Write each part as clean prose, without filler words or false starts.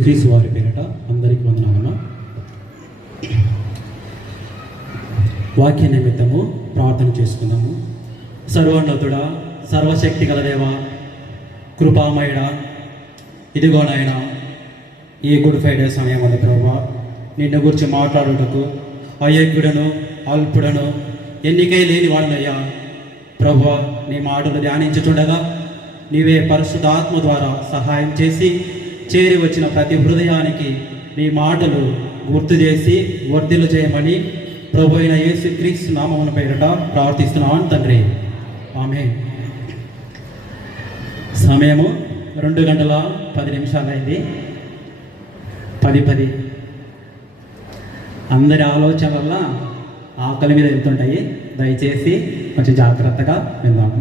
క్రీస్తు వారి పేరిట అందరికి వందనాలు. వాక్య నిమిత్తము ప్రార్థన చేసుకుందాము. సర్వోన్నతుడా, సర్వశక్తి గల దేవ, కృపామయుడా, ఇదిగో నాయన ఈ గుడ్ ఫ్రైడే సమయం వల్ల ప్రభువా నిన్ను గురించి మాట్లాడుటకు అయోగ్యుడను అల్పుడను ఎన్నికై లేని వాడునయ్యా ప్రభువా, నీ మాటలు ధ్యానించుచుండగా నీవే పరిశుద్ధాత్మ ద్వారా సహాయం చేసి చేరి వచ్చిన ప్రతి హృదయానికి నీ మాటలు గుర్తు చేసి వర్ధిల్లు చేయమని ప్రభు అయిన యేసుక్రీస్తు నామమున పేరిట ప్రార్థిస్తున్నాను తండ్రి, ఆమేన్. సమయము 2:10 అయింది. 10 అందరి ఆలోచన వల్ల ఆకలి మీద వెళ్తుంటాయి. దయచేసి కొంచెం జాగ్రత్తగా విందాము.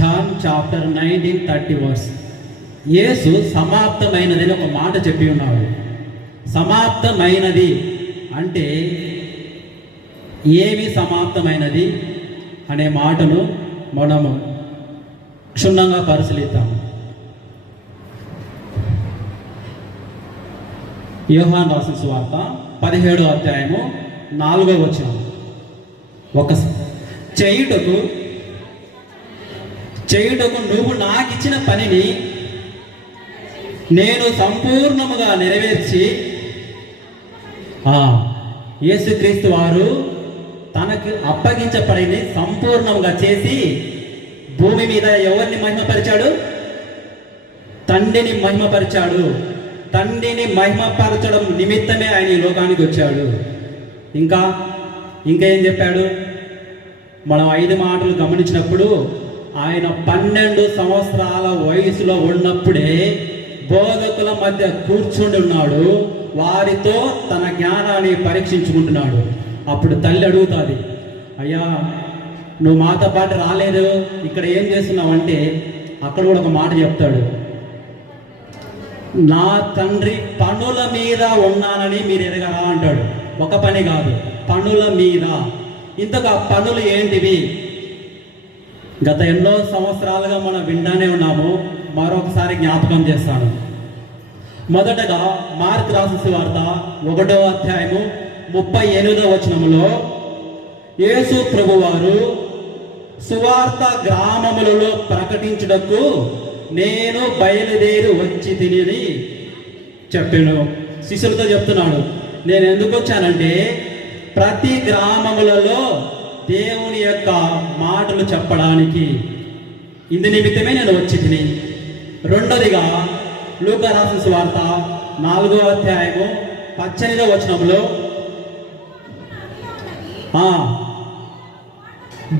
John chapter 19:30 verse. యేసు సమాప్తమైనది ఒక మాట చెప్పి ఉన్నాడు. సమాప్తమైనది అంటే ఏమి సమాప్తమైనది అనే మాటను మనము క్షుణ్ణంగా పరిశీలిద్దాము. యోహాను రాసిన సువార్త 17వ అధ్యాయము 4వ వచనం. ఒక చేయుటకు నువ్వు నాకిచ్చిన పనిని నేను సంపూర్ణముగా నెరవేర్చి, యేసుక్రీస్తు వారు తనకు అప్పగించబడిని సంపూర్ణంగా చేసి భూమి మీద ఎవరిని మహిమపరిచాడు? తండ్రిని మహిమపరిచాడు. తండ్రిని మహిమపరచడం నిమిత్తమే ఆయన ఈ లోకానికి వచ్చాడు. ఇంకా ఏం చెప్పాడు? మనం 5 మాటలు గమనించినప్పుడు ఆయన 12 సంవత్సరాల వయసులో ఉన్నప్పుడే బోధకుల మధ్య కూర్చుని ఉన్నాడు. వారితో తన జ్ఞానాన్ని పరీక్షించుకుంటున్నాడు. అప్పుడు తల్లి అడుగుతుంది, అయ్యా నువ్వు మాతో పాటు రాలేదు, ఇక్కడ ఏం చేస్తున్నావు అంటే అక్కడ కూడా ఒక మాట చెప్తాడు, నా తండ్రి పనుల మీద ఉన్నానని మీరు ఎరగరా అంటాడు. ఒక పని కాదు, పనుల మీద. ఇంతకు ఆ పనులు ఏంటివి? గత ఎన్నో సంవత్సరాలుగా మనం వింటానే ఉన్నాము. మరొకసారి జ్ఞాపకం చేస్తాను. మొదటగా మార్కు రాసిన సువార్త 1వ అధ్యాయము 38వ వచనములో యేసు ప్రభువారు సువార్త గ్రామములలో ప్రకటించుటకు నేను బయలుదేరి వచ్చి తిని చెప్పాను. శిష్యులతో చెప్తున్నాడు, నేను ఎందుకు వచ్చానంటే ప్రతి గ్రామములలో దేవుని యొక్క మాటలు చెప్పడానికి. ఇందు నిమిత్తమే నేను వచ్చి తిని. రెండోదిగా లూకా రాసిన సువార్త 4వ అధ్యాయము 18వ వచనంలో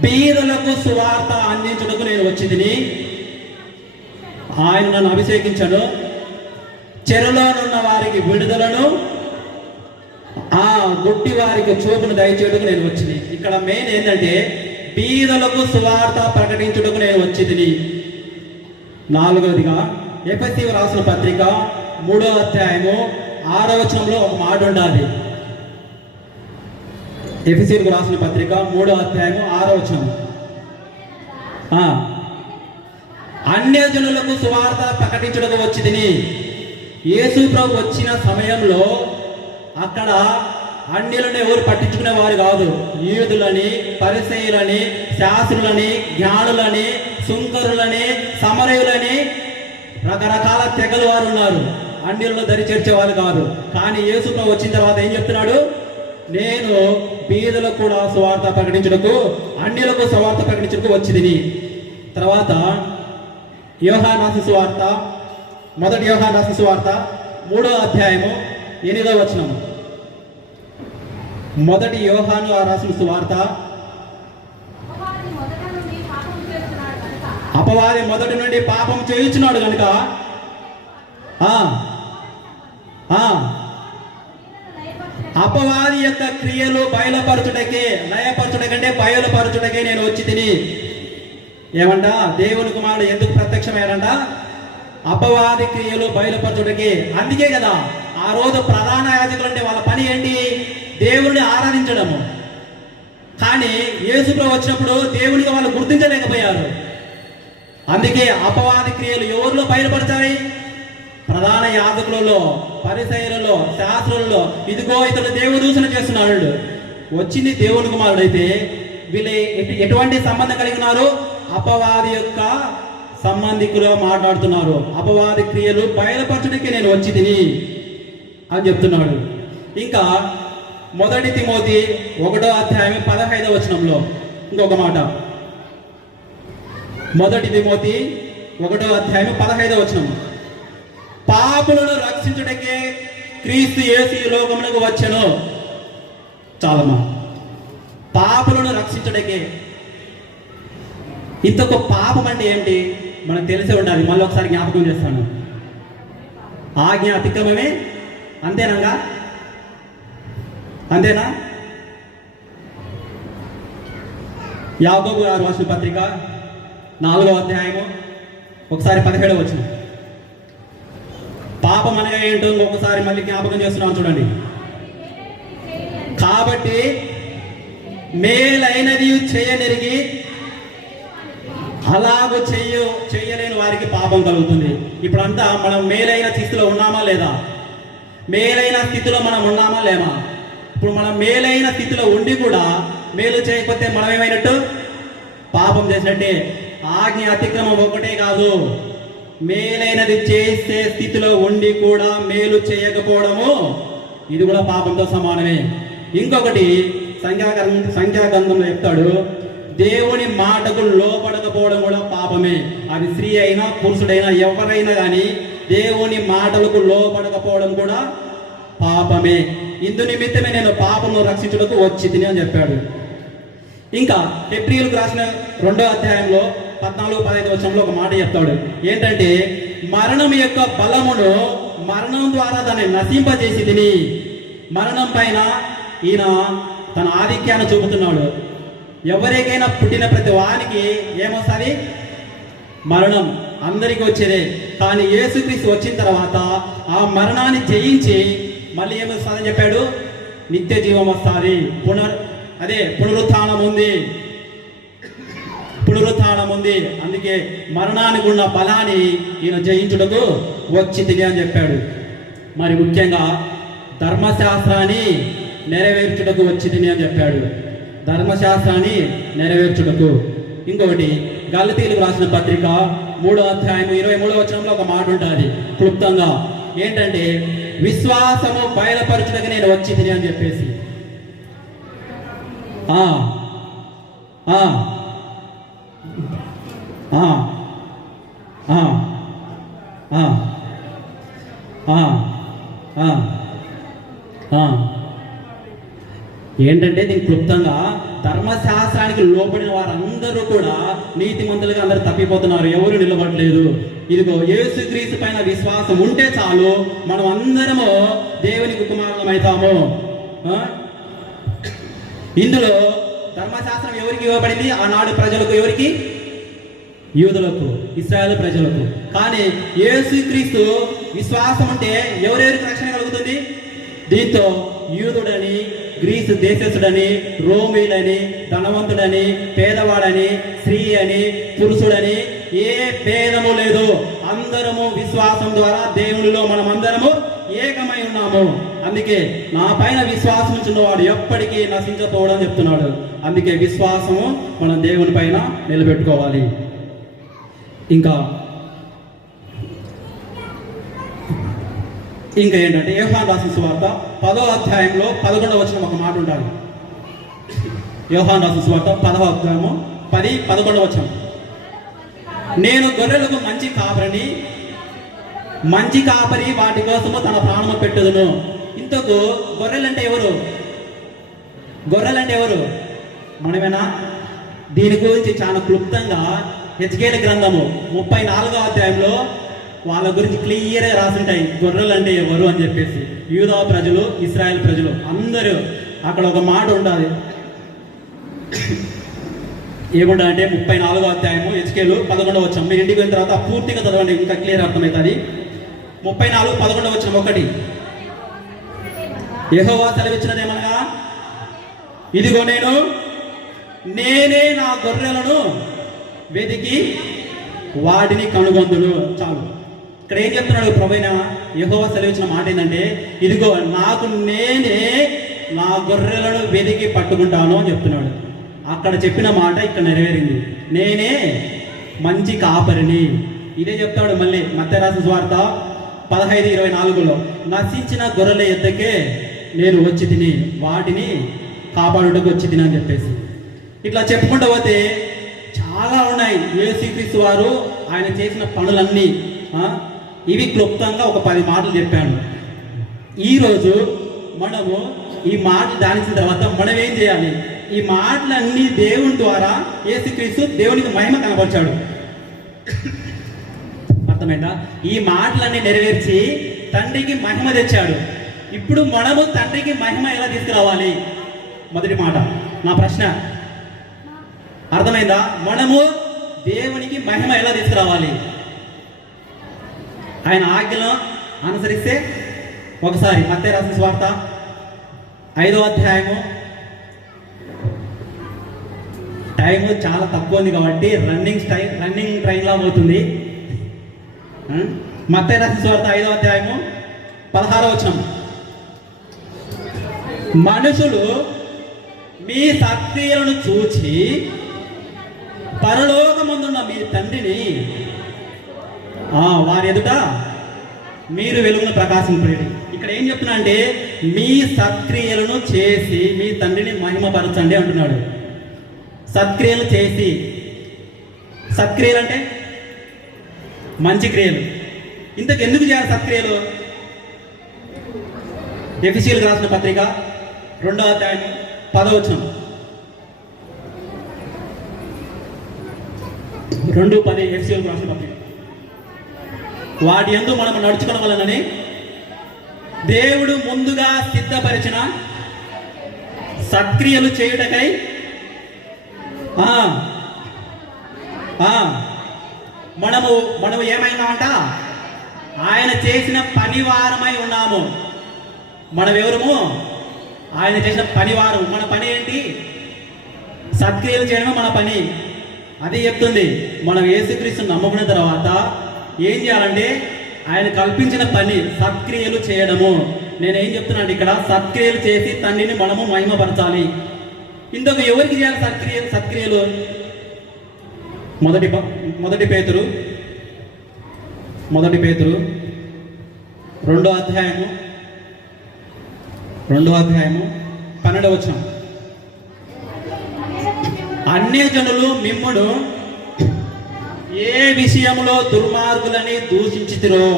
బీదలకు సువార్త అందించుటకు నేను వచ్చి తిని, ఆయన నన్ను అభిషేకించాడు, చెరలోనున్న వారికి విడుదలను, గుడ్డి వారికి చూపును దయచేయటకు నేను వచ్చింది. ఇక్కడ మెయిన్ ఏంటంటే బీదలకు సువార్త ప్రకటించుటకు నేను వచ్చింది. 4వదిగా ఎఫెసీయులకు రాసిన పత్రిక 3వ అధ్యాయము 6వ వచనంలో ఒక మాట ఉండాలి. ఎఫెసీయులకు రాసిన పత్రిక 3వ అధ్యాయము 6వ వచనం, అన్యజనులకు సువార్త ప్రకటించుటకు వచ్చింది. యేసు ప్రభు వచ్చిన సమయంలో అక్కడ అన్యులను ఎవరు పట్టించుకునేవారు కాదు. యూదులని, పరిసయ్యులని, శాస్త్రులని, జ్ఞానులని, సుంకరులని, సమరయులని, రకరకాల తెగలు వారు ఉన్నారు. అన్యులను దరి చేర్చేవారు కాదు. కానీ యేసు ప్రభు వచ్చిన తర్వాత ఏం చెప్తున్నాడు? నేను బీదలకు కూడా సువార్త ప్రకటించుటకు, అన్యులకు సువార్త ప్రకటించుటకు వచ్చింది. తర్వాత యోహాను రాసిన సువార్త, మొదటి యోహాను రాసిన సువార్త 3వ అధ్యాయము 8వ వచనము. మొదటి యోహాను రాసిన సువార్త, అపవాది మొదటి నుండి పాపం చేయుచున్నాడు కనుక అపవాది యొక్క క్రియలు బయలుపరచుటకే, లయపరచుటకంటే బయలుపరచుటకే నేను వచ్చి తిని. ఏమంట? దేవుని కుమారుడు ఎందుకు ప్రత్యక్షమయ్యాడంట? అపవాది క్రియలు బయలుపరచుటకే. అందుకే కదా ఆ రోజు ప్రధాన యాజకులు అంటే వాళ్ళ పని ఏంటి? దేవుడిని ఆరాధించడము. కానీ యేసు ప్రభు వచ్చినప్పుడు దేవునికి వాళ్ళు గుర్తించలేకపోయారు. అందుకే అపవాది క్రియలు ఎవరిలో బయలుపడతాయి? యాజకులలో, పరిసయ్యులలో, శాస్త్రులలో ఇదిగో ఇతడు దేవదూషణ చేస్తున్నాడు. వచ్చింది దేవుని కుమారుడైతే వీళ్ళు ఎటువంటి సంబంధం కలిగి ఉన్నారు? అపవాది యొక్క సంబంధికులు మాట్లాడుతున్నారు. అపవాది క్రియలు బయలుపరచుడికి నేను వచ్చి తిని అని చెప్తున్నాడు. ఇంకా 1 తిమోతి 1:15 ఇంకొక మాట. 1 తిమోతి 1:15 పాపులను రక్షించుటకే క్రీస్తు యేసు ఈ లోకమునకు వచ్చెను. చాలమ్మా, పాపులను రక్షించుటకే. ఇంతకు పాపం అంటే ఏంటి మనకు తెలిసే ఉండాలి. మళ్ళీ ఒకసారి జ్ఞాపకం చేస్తాను. ఆజ్ఞ అతిక్రమమే, అంతేనా? అంతేనా? యాకోబు గారు రాసిన పత్రిక 4:17 ఒకసారి 17 పాపం అనగా ఏంటో ఇంకొకసారి మళ్ళీ జ్ఞాపకం చేస్తున్నాను చూడండి. కాబట్టి మేలైనది చేయనెరిగి అలాగూ చేయలేని వారికి పాపం కలుగుతుంది. ఇప్పుడంతా మనం మేలైన స్థితిలో ఉన్నామా లేదా? మేలైన స్థితిలో మనం ఉన్నామా లేమా? ఇప్పుడు మనం మేలైన స్థితిలో ఉండి కూడా మేలు చేయకపోతే మనం ఏమైనట్టు? పాపం చేసినట్టే. ఆజ్ఞ అతిక్రమం ఒకటే కాదు, మేలైనది చేసే స్థితిలో ఉండి కూడా మేలు చేయకపోవడము ఇది కూడా పాపంతో సమానమే. ఇంకొకటి సంఖ్యాగ్రంథంలో చెప్తాడు, దేవుని మాటకు లోపడకపోవడం కూడా పాపమే. అది స్త్రీ అయినా పురుషుడైనా ఎవరైనా కానీ దేవుని మాటలకు లోపడకపోవడం కూడా పాపమే. ఇందు నిమిత్తమే నేను పాపమును రక్షించుటకు వచ్చి తిని అని చెప్పాడు. ఇంకా హెబ్రీయులకు రాసిన 2:14-15 ఒక మాట చెప్తాడు. ఏంటంటే, మరణం యొక్క బలమును మరణం ద్వారా దాన్ని నశింపజేసి తిని. మరణం పైన ఈయన తన ఆధిక్యాన్ని చూపుతున్నాడు. ఎవరికైనా పుట్టిన ప్రతి వానికి ఏమొస్తుంది? మరణం అందరికీ వచ్చేదే. కానీ యేసుక్రీస్తు వచ్చిన తర్వాత ఆ మరణాన్ని జయించి మళ్ళీ ఏమొస్తుందని చెప్పాడు? నిత్య జీవం వస్తుంది. పునరుత్థానం ఉంది. అందుకే మరణానికి ఉన్న బలాన్ని ఈయన జయించుటకు వచ్చి తిని అని చెప్పాడు. మరి ముఖ్యంగా ధర్మశాస్త్రాన్ని నెరవేర్చుటకు వచ్చి తిని అని చెప్పాడు. ధర్మశాస్త్రాన్ని నెరవేర్చుటకు. ఇంకొకటి గలతీయులకు రాసిన పత్రిక 3:23 ఒక మాట ఉంటుంది క్లుప్తంగా. ఏంటంటే, విశ్వాసము బయలుపరచుటకు నేను వచ్చి తిని అని చెప్పేసి. ఏంటంటే దీని క్లుప్తంగా, ధర్మశాస్త్రానికి లోబడిన వారందరూ కూడా నీతిమంతులుగా అందరూ తప్పిపోతున్నారు, ఎవరు నిలబడలేదు. ఇదిగో యేసుక్రీస్తు పైన విశ్వాసం ఉంటే చాలు, మనం అందరము దేవునికి కుమారులమవుతాము. ఇందులో ధర్మశాస్త్రం ఎవరికి ఇవ్వబడింది? ఆనాడు ప్రజలకు. ఎవరికి? యూదులకు, ఇశ్రాయేలు ప్రజలకు. కానీ యేసుక్రీస్తు విశ్వాసం ఉంటే ఎవరెవరికి రక్షణ కలుగుతుంది? దీంతో యూదుడని, గ్రీసు దేశస్థుడని, రోమీలని, ధనవంతుడని, పేదవాడని, స్త్రీ అని, పురుషుడని ఏ భేదము లేదు. అందరము విశ్వాసం ద్వారా దేవునిలో మనమందరము ఏకమై ఉన్నాము. అందుకే నా పైన విశ్వాసం ఉంచున్నవాడు ఎప్పటికీ నశించకపోవడం చెప్తున్నాడు. అందుకే విశ్వాసము మనం దేవుని పైన నిలబెట్టుకోవాలి. ఇంకా ఏంటంటే, యోహాను రాసిన సువార్త 10:11 ఒక మాట ఉంటుంది. యోహాను రాసిన సువార్త 10:11 నేను గొర్రెలకు మంచి కాపరి వాటి కోసము తన ప్రాణము పెట్టుదును. ఇంతకు గొర్రెలంటే ఎవరు? మనమేనా? దీని గురించి చాలా క్లుప్తంగా హెచ్కేల గ్రంథము 34 వాళ్ళ గురించి క్లియర్గా రాసుంటాయి, గొర్రెలు అంటే ఎవరు అని చెప్పేసి. యూదా ప్రజలు, ఇశ్రాయేల్ ప్రజలు అందరూ. అక్కడ ఒక మాట ఉండాలి, ఏముంటా అంటే 34 హెచ్కేలు 11 మీరు ఇంటికి పోయిన తర్వాత పూర్తిగా చదవండి, ఇంకా క్లియర్ అర్థమవుతుంది. 34:11 ఒకటి, యెహోవా సెలవిచ్చినదేమనగా, ఇదిగో నేనే నా గొర్రెలను వెతికి వాటిని కనుగొందును. చాలు, ఇక్కడ ఏం చెప్తున్నాడు ప్రభువైన యెహోవా సెలవిచ్చిన మాట ఏంటంటే, ఇదిగో నాకు నేనే నా గొర్రెలను వెదికి పట్టుకుంటాను అని చెప్తున్నాడు. అక్కడ చెప్పిన మాట ఇక్కడ నెరవేరింది. నేనే మంచి కాపరిని. ఇదే చెప్తాడు మళ్ళీ మత్తయి రాసిన సువార్త 15:24లో, నశించిన గొర్రెల ఎద్దకే నేను వచ్చి తిని వాటిని కాపాడుటకు వచ్చి తిని అని చెప్పేసి ఇట్లా చెప్పుకుంటూ పోతే చాలా ఉన్నాయి. యేసుక్రీస్తు వారు ఆయన చేసిన పనులన్నీ ఇవి క్లుప్తంగా ఒక 10 మాటలు చెప్పాను. ఈరోజు మనము ఈ మాటలు ధ్యానించిన తర్వాత మనం ఏం చేయాలి? ఈ మాటలన్నీ దేవుని ద్వారా యేసుక్రీస్తు దేవునికి మహిమ కనపరిచాడు. అర్థమైందా? ఈ మాటలన్నీ నెరవేర్చి తండ్రికి మహిమ తెచ్చాడు. ఇప్పుడు మనము తండ్రికి మహిమ ఎలా తీసుకురావాలి? మొదటి మాట నా ప్రశ్న అర్థమైందా? మనము దేవునికి మహిమ ఎలా తీసుకురావాలి? ఆయన ఆజ్ఞను అనుసరిస్తే ఒకసారి మత్తయి రాసిన సువార్త 5వ అధ్యాయము, టైము చాలా తక్కువ ఉంది కాబట్టి రన్నింగ్ ట్రైన్ లా అవుతుంది. మత్తయి రాసిన సువార్త 5వ అధ్యాయము 16వ వచనం, మనుషులు మీ సత్క్రియలను చూచి పరలోకమందున్న మీ తండ్రిని వారి ఎదుట మీరు వెలుగును ప్రకాశింపండి. ఇక్కడ ఏం చెప్తున్నా అంటే, మీ సత్క్రియలను చేసి మీ తండ్రిని మహిమపరచండి అంటున్నాడు. సత్క్రియలు చేసి, సత్క్రియలు అంటే మంచి క్రియలు. ఇంతకు ఎందుకు చేయాలి సత్క్రియలు? ఎఫెసీయులకు రాసిన పత్రిక 2వ అధ్యాయం 10వ వచనం, 2:10 ఎఫెసీయులకు రాసిన పత్రిక, వాటి యందు మనం నడుచుకోవడం వలనని దేవుడు ముందుగా సిద్ధపరిచిన సత్క్రియలు చేయుటకై మనము ఏమైనామంట? ఆయన చేసిన పనివారమై ఉన్నాము. మనం ఎవరము? ఆయన చేసిన పనివారం. మన పని ఏంటి? సత్క్రియలు చేయడమే మన పని. అది చెప్తుంది. మనం యేసుక్రీస్తుని నమ్ముకున్న తర్వాత ఏం చేయాలంటే, ఆయన కల్పించిన పని సత్క్రియలు చేయడము. నేనేం చెప్తున్నాను ఇక్కడ? సత్క్రియలు చేసి తండ్రిని మనము మహిమపరచాలి. ఇంతకు ఎవరికి చేయాలి సత్క్రియలు? మొదటి పేతురు 2వ అధ్యాయము 12వ వచనం, అన్యజనులు మిమ్మును ఏ విషయంలో దుర్మార్గులని దూషించితిరో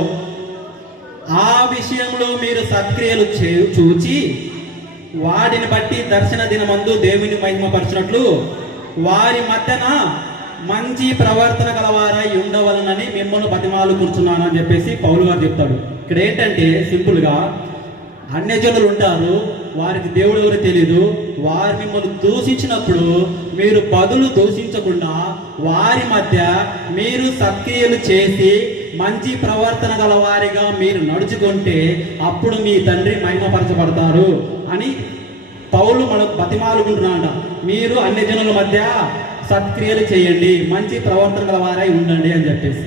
ఆ విషయంలో మీరు సత్క్రియలు చూచి వాటిని బట్టి దర్శన దినమందు దేవుని మహిమపరచినట్లు వారి మధ్యన మంచి ప్రవర్తన గలవారై ఉండవలనని మిమ్మల్ని బతిమాలు కూర్చున్నాను అని చెప్పేసి పౌలు గారు చెప్తాడు. ఇక్కడ ఏంటంటే సింపుల్గా, అన్యజనులు ఉంటారు, వారికి దేవుడు ఎవరు తెలియదు. వారు మిమ్మల్ని దూషించినప్పుడు మీరు బదులు దూషించకుండా వారి మధ్య మీరు సత్క్రియలు చేసి మంచి ప్రవర్తన గల వారిగా మీరు నడుచుకుంటే అప్పుడు మీ తండ్రి మహిమపరచబడతారు అని పౌలు మనకు బతిమాలుకుంటున్నాడు. మీరు అన్యజనుల మధ్య సత్క్రియలు చేయండి, మంచి ప్రవర్తన గల వారై ఉండండి అని చెప్పేసి.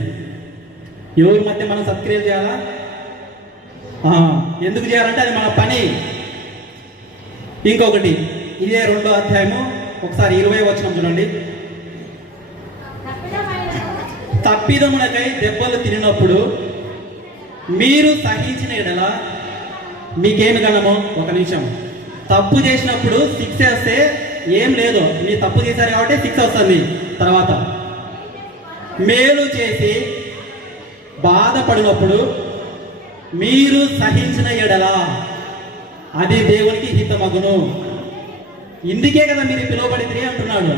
ఎవరి మధ్య మనం సత్క్రియలు చేయాలా? ఎందుకు చేయాలంటే అది మన పని. ఇంకొకటి, ఇదే 2వ అధ్యాయము ఒకసారి 20వ వచనం చూడండి. తప్పిదమునకై దెబ్బలు తినినప్పుడు మీరు సహించిన ఎడల మీకేమి గణము? ఒక నిమిషం. తప్పు చేసినప్పుడు శిక్ష వేస్తే ఏం లేదు, మీ తప్పు చేశారు కాబట్టి శిక్ష వస్తుంది. తర్వాత మేలు చేసి బాధపడినప్పుడు మీరు సహించిన ఎడల అది దేవునికి హితమగును. ఇందుకే కదా మీరు పిలువబడింది అంటున్నాడు.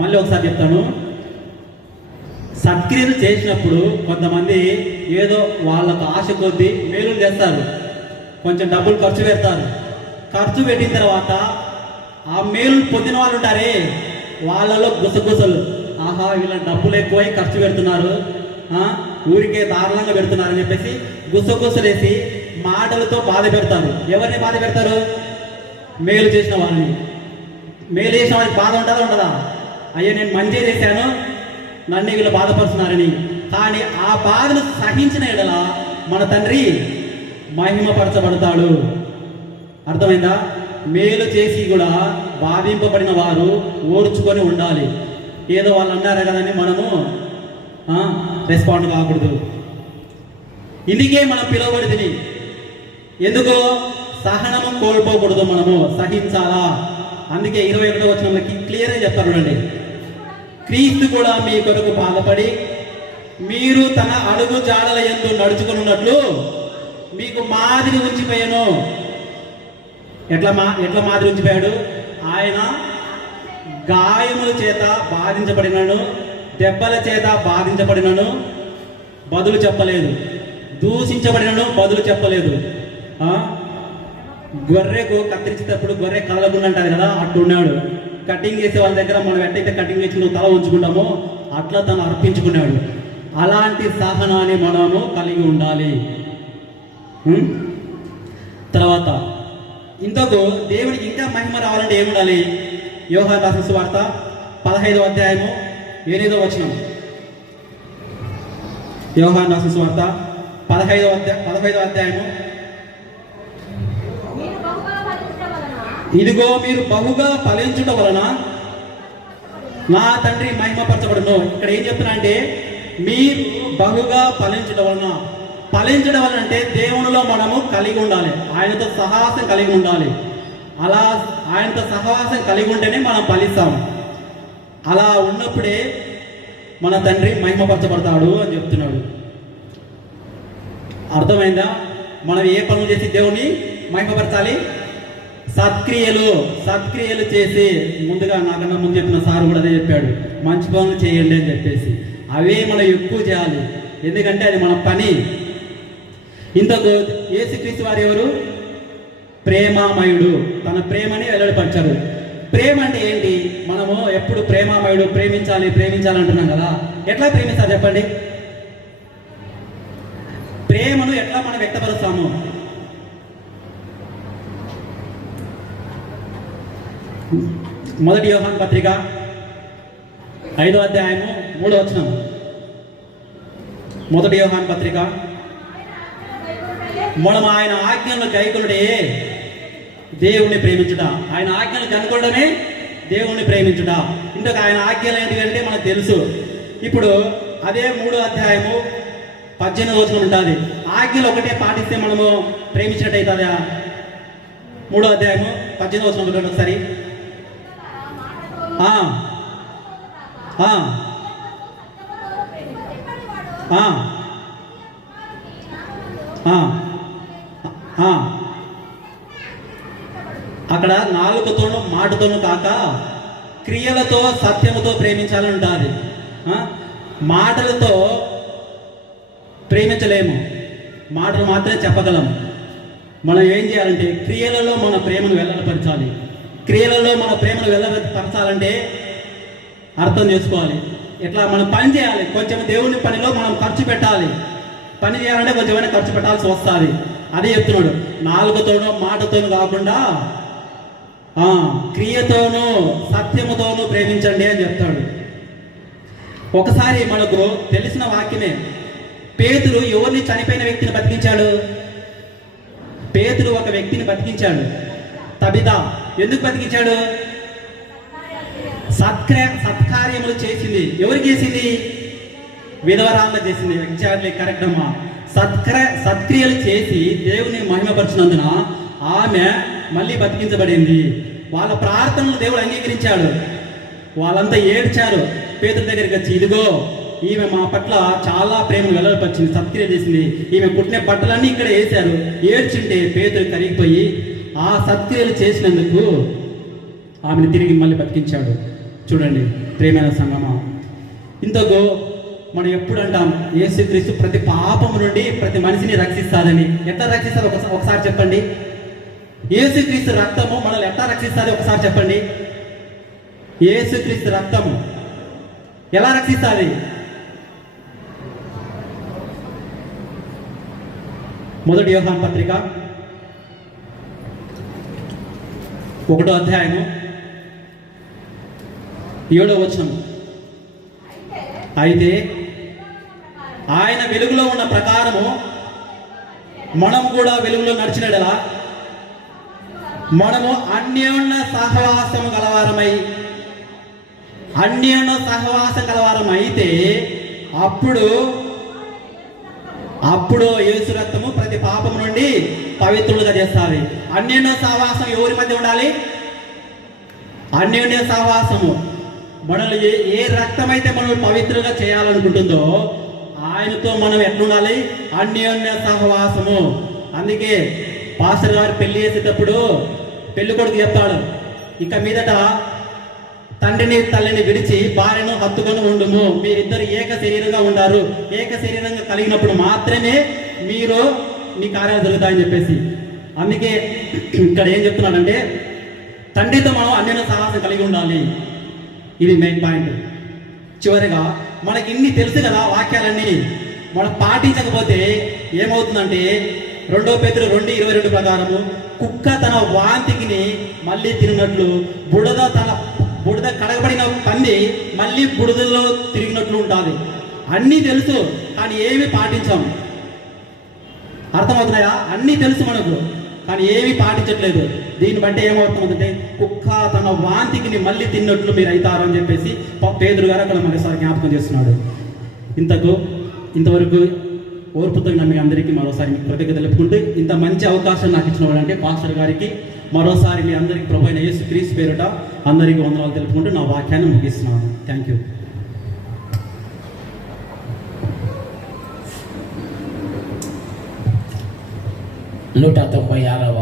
మళ్ళీ ఒకసారి చెప్తాను. సత్క్రియలు చేసినప్పుడు కొంతమంది ఏదో వాళ్ళకు ఆశ కొద్దీ మేలులు చేస్తారు, కొంచెం డబ్బులు ఖర్చు పెడతారు. ఖర్చు పెట్టిన తర్వాత ఆ మేలు పొందిన వాళ్ళు ఉంటారే, వాళ్ళలో గుసగుసలు, ఆహా వీళ్ళ డబ్బులు ఎక్కువై ఖర్చు పెడుతున్నారు, ఊరికే దారుణంగా పెడుతున్నారు అని చెప్పేసి గుసగుసలేసి మాటలతో బాధ పెడతారు. ఎవరిని బాధ పెడతారు? మేలు చేసిన వాళ్ళని. మేలు చేసిన వాళ్ళకి బాధ ఉంటుందా ఉండదా? అయ్యో నేను మంచి చేశాను, నన్ను వీళ్ళు బాధపరుస్తున్నారని. కానీ ఆ బాధను సహించిన ఎడల మన తండ్రి మహిమపరచబడతాడు. అర్థమైందా? మేలు చేసి కూడా బాధింపబడిన వారు ఓర్చుకొని ఉండాలి. ఏదో వాళ్ళు అన్నారు కదని మనము రెస్పాండ్ కాకూడదు. ఇందుకే మనం పిలువబడితిని. ఎందుకో సహనము కోల్పోకూడదు, మనము సహించాలా. అందుకే 21వ వచనంలోకి క్లియర్గా చెప్తారు చూడండి. క్రీస్తు కూడా మీ కొరకు బాధపడి మీరు తన అడుగు జాడల యందు నడుచుకున్నట్లు మీకు మాదిరి ఉంచిపోయాను. ఎట్లా మాదిరి ఉంచిపోయాడు? ఆయన గాయముల చేత బాధించబడినను, దెబ్బల చేత బాధించబడినను బదులు చెప్పలేదు, దూషించబడినను బదులు చెప్పలేదు. గొర్రెకు కత్తిరించేటప్పుడు గొర్రె కదలకుండా అంటారు కదా, అట్టు ఉన్నాడు. కటింగ్ చేసే వాళ్ళ దగ్గర మనం ఎట్టయితే కటింగ్ చేసి తల ఉంచుకుంటామో అట్లా తను అర్పించుకున్నాడు. అలాంటి సహనాన్ని మనము కలిగి ఉండాలి. తర్వాత ఇంతకు దేవుడికి ఇంకా మహిమ రావాలంటే ఏముండాలి? యోహాను రాసిన సువార్త 15వ అధ్యాయము 8వ వచనం. యోహాను రాసిన సువార్త 15వ అధ్యాయము. ఇదిగో మీరు బహుగా ఫలించుట వలన నా తండ్రి మహిమపరచబడును. ఇక్కడ ఏం చెప్తున్నా అంటే మీరు బహుగా ఫలించడం వలన. ఫలించడం వలన అంటే దేవునిలో మనము కలిగి ఉండాలి, ఆయనతో సహవాసం కలిగి ఉండాలి. అలా ఆయనతో సహవాసం కలిగి ఉంటేనే మనం ఫలిస్తాం. అలా ఉన్నప్పుడే మన తండ్రి మహిమపరచబడతాడు అని చెప్తున్నాడు. అర్థమైందా? మనం ఏ పనులు చేసి దేవుని మహిమపరచాలి? సత్క్రియలు చేసి, ముందుగా నాకన్నా ముందు చెప్పిన సార్ కూడా అదే చెప్పాడు, మంచి పనులు చేయండి అని చెప్పేసి. అవే మనం ఎక్కువ చేయాలి, ఎందుకంటే అది మన పని. ఇంతకు యేసుక్రీస్తు వారు ఎవరు? ప్రేమామయుడు. తన ప్రేమని వెల్లడిపరిచారు. ప్రేమ అంటే ఏంటి? మనము ఎప్పుడు ప్రేమామయుడు, ప్రేమించాలి అంటున్నాం కదా. ఎట్లా ప్రేమిస్తారు చెప్పండి? ప్రేమను ఎట్లా మనం వ్యక్తపరుస్తాము? మొదటి యోహాను పత్రిక 5వ అధ్యాయము 3వ వచనం. మొదటి యోహాను పత్రిక, మనం ఆయన ఆజ్ఞలను గైకొనుడే దేవుణ్ణి ప్రేమించుట. ఆయన ఆజ్ఞలు కనుకోవడమే దేవుణ్ణి ప్రేమించుట. ఇంతకు ఆయన ఆజ్ఞలు ఏంటిదంటే మనకు తెలుసు. ఇప్పుడు అదే 3వ అధ్యాయము 18వ వచనం ఉంటుంది. ఆజ్ఞలు ఒకటే పాటిస్తే మనము ప్రేమించినట్టు అవుతుందా? 3వ అధ్యాయము 18వ వచనం ఉంటుంది ఒకసారి. అక్కడ నాలుకతోనూ మాటతోనూ కాక క్రియలతో సత్యముతో ప్రేమించాలని ఉంటుంది. మాటలతో ప్రేమించలేము, మాటలు మాత్రమే చెప్పగలం. మనం ఏం చేయాలంటే క్రియలలో మన ప్రేమను వెల్లడిపరచాలి. క్రియలలో మన ప్రేమను వెల్లడిపరచాలంటే అర్థం చేసుకోవాలి. ఎట్లా మనం పని చేయాలి, కొంచెం దేవుని పనిలో మనం ఖర్చు పెట్టాలి. పని చేయాలంటే కొంచెమైనా ఖర్చు పెట్టాల్సి వస్తుంది. అదే చెప్తున్నాడు, నాలుగుతోనూ మాటతోనూ కాకుండా క్రియతోనూ సత్యముతోనూ ప్రేమించండి అని చెప్తాడు. ఒకసారి మనకు తెలిసిన వాక్యమే, పేతురు ఎవరిని చనిపోయిన వ్యక్తిని బతికించాడు? పేతురు ఒక వ్యక్తిని బతికించాడు, తబితా. ఎందుకు బతికించాడు? సత్కార్యములు చేసింది. ఎవరికి చేసింది? విధవరాంగ చేసింది. ఎగ్జాక్ట్లీ కరెక్ట్ అమ్మా. సత్క్రియలు చేసి దేవుని మహిమపరిచినందున ఆమె మళ్ళీ బతికించబడింది. వాళ్ళ ప్రార్థనలు దేవుడు అంగీకరించాడు. వాళ్ళంతా ఏడ్చారు పేతురు దగ్గరికి వచ్చి, ఇదిగో ఈమె మా పట్ల చాలా ప్రేమను వెల్లడిపరిచింది, సత్క్రియ చేసింది. ఈమె పుట్టిన బట్టలన్నీ ఇక్కడ వేశారు. ఏడ్చుంటే పేతురు కరిగిపోయి ఆ సత్క్రియలు చేసినందుకు ఆమెను తిరిగి మళ్ళీ బతికించాడు. చూడండి ప్రేమైన సంగమా, ఇంతకు మనం ఎప్పుడు అంటాం యేసుక్రీస్తు ప్రతి పాపము నుండి ప్రతి మనిషిని రక్షిస్తాదని. ఎట్లా రక్షిస్తారు ఒకసారి చెప్పండి? యేసుక్రీస్తు రక్తము మనల్ని ఎట్లా రక్షిస్తుంది ఒకసారి చెప్పండి? యేసుక్రీస్తు రక్తము ఎలా రక్షిస్తుంది? మొదటి యోహాను పత్రిక 1వ అధ్యాయము 7వ వచనం. అయితే ఆయన వెలుగులో ఉన్న ప్రకారము మనం కూడా వెలుగులో నడిచినడలా మనము అన్యోన్య సహవాసం గలవారమై అయితే అప్పుడు యేసు రక్తము ప్రతి పాపం నుండి పవిత్రులుగా చేస్తుంది. అన్యోన్య సహవాసం ఎవరి మధ్య ఉండాలి? అన్యోన్య సహవాసము మనల్ని ఏ రక్తం అయితే మనల్ని పవిత్రంగా చేయాలనుకుంటుందో ఆయనతో మనం ఎట్లుండాలి? అన్యోన్య సహవాసము. అందుకే పాస్టర్ గారు పెళ్లి చేసేటప్పుడు పెళ్లి కొడుకు చెప్తాడు, ఇక మీదట తండ్రిని తల్లిని విడిచి భార్యను హత్తుకొని ఉండుము, మీరిద్దరు ఏక శరీరంగా ఉండారు, ఏక శరీరంగా కలిగినప్పుడు మాత్రమే మీరు మీ కార్యాలు జరుగుతాయని చెప్పేసి. అందుకే ఇక్కడ ఏం చెప్తున్నాడంటే తండ్రితో మనం అన్యోన్య సహవాసం కలిగి ఉండాలి. ఇది మెయిన్ పాయింట్. చివరిగా మనకి ఇన్ని తెలుసు కదా వాక్యాలన్నీ, మనం పాటించకపోతే ఏమవుతుందంటే 2 పేతురు 2:22 ప్రకారము కుక్క తన వాంతికిని మళ్ళీ తిరిగినట్లు బుడద కడగబడిన పంది మళ్ళీ బుడదలో తిరిగినట్లు ఉంటుంది. అన్నీ తెలుసు కానీ ఏమి పాటించాం. అర్థమవుతున్నాయా? అన్నీ తెలుసు మనకు కానీ ఏమీ పాటించట్లేదు. దీన్ని బట్టి ఏమవుతుందంటే కుక్క తన వాంతికిని మళ్ళీ తిన్నట్లు మీరు అవుతారని చెప్పేసి పేతురు గారు అక్కడ మరోసారి జ్ఞాపకం చేస్తున్నాడు. ఇంతవరకు ఓర్పుతో మీ అందరికీ మరోసారి మీకు కృతజ్ఞతలు తెలుపుకుంటూ ఇంత మంచి అవకాశం నాకు ఇచ్చిన వాళ్ళంటే పాస్టర్ గారికి మరోసారి మీ అందరికీ ప్రభువైన యేసుక్రీస్తు పేరిట అందరికీ వందనాలు తెలుపుకుంటూ నా వాక్యాన్ని ముగిస్తున్నాను. Thank you. 196వ